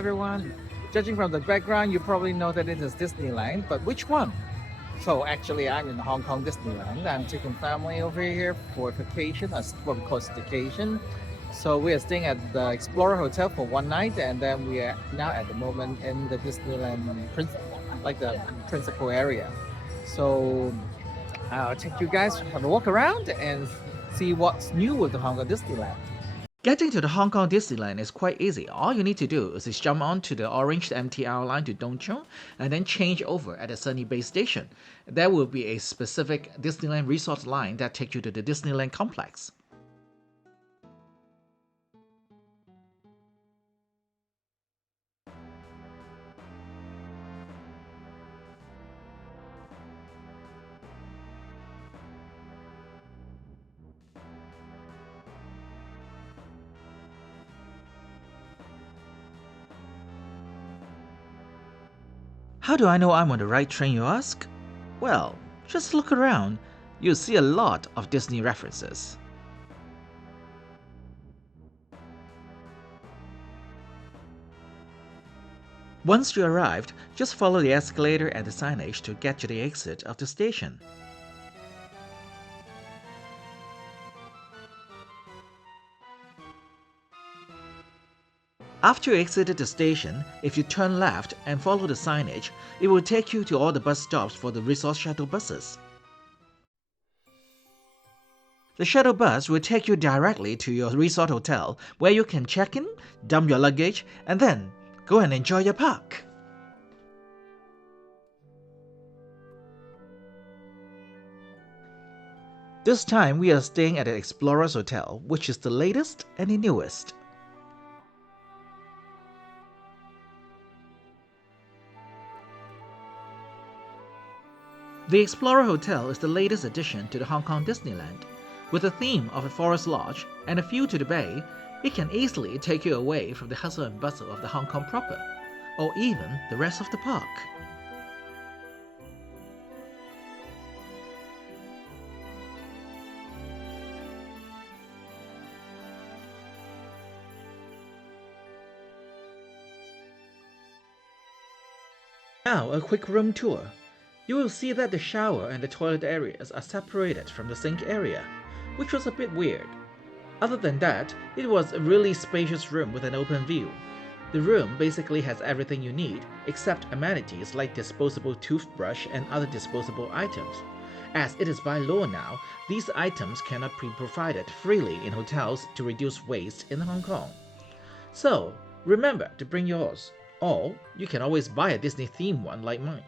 everyone. Judging from the background, you probably know that it is Disneyland, but which one? So actually, I'm in Hong Kong Disneyland. I'm taking family over here for vacation, as what we call staycation. So we are staying at the Explorer Hotel for one night, and then we are now at the moment in the Disneyland, like the principal area. So I'll take you guys have a walk around and see what's new with the Hong Kong Disneyland. Getting to the Hong Kong Disneyland is quite easy. All you need to do is jump onto the orange MTR line to Dong Chung and then change over at the Sunny Bay Station. There will be a specific Disneyland Resort line that takes you to the Disneyland complex. How do I know I'm on the right train, you ask? Well, just look around. You'll see a lot of Disney references. Once you arrived, just follow the escalator and the signage to get to the exit of the station. After you exited the station, if you turn left and follow the signage, it will take you to all the bus stops for the resort shuttle buses. The shuttle bus will take you directly to your resort hotel, where you can check in, dump your luggage, and then go and enjoy your park. This time we are staying at the Explorers Hotel, which is the latest and the newest. The Explorer Hotel is the latest addition to the Hong Kong Disneyland. With a theme of a forest lodge and a view to the bay, it can easily take you away from the hustle and bustle of the Hong Kong proper, or even the rest of the park. Now a quick room tour. You will see that the shower and the toilet areas are separated from the sink area, which was a bit weird. Other than that, it was a really spacious room with an open view. The room basically has everything you need, except amenities like disposable toothbrush and other disposable items. As it is by law now, these items cannot be provided freely in hotels to reduce waste in Hong Kong. So, remember to bring yours, or you can always buy a Disney-themed one like mine.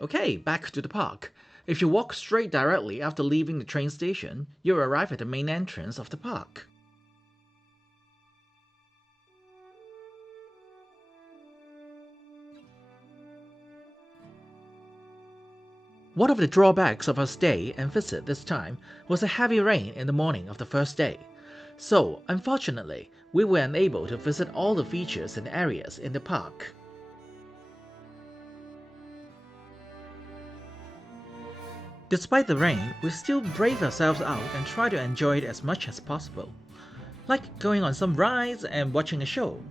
Okay, back to the park. If you walk straight directly after leaving the train station, you'll arrive at the main entrance of the park. One of the drawbacks of our stay and visit this time was a heavy rain in the morning of the first day. So, unfortunately, we were unable to visit all the features and areas in the park. Despite the rain, we still brave ourselves out and try to enjoy it as much as possible, like going on some rides and watching a show.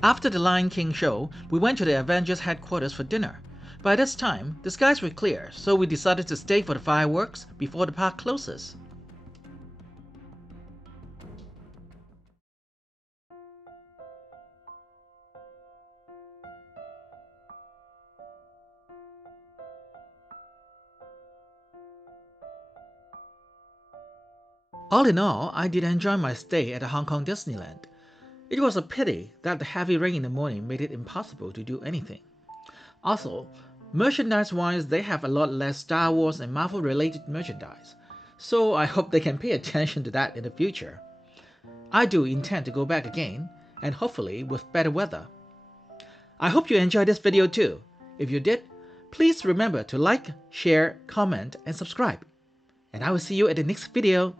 After the Lion King show, we went to the Avengers headquarters for dinner. By this time, the skies were clear, so we decided to stay for the fireworks before the park closes. All in all, I did enjoy my stay at the Hong Kong Disneyland. It was a pity that the heavy rain in the morning made it impossible to do anything. Also, merchandise-wise, they have a lot less Star Wars and Marvel related merchandise, so I hope they can pay attention to that in the future. I do intend to go back again, and hopefully with better weather. I hope you enjoyed this video too. If you did, please remember to like, share, comment, and subscribe. And I will see you at the next video.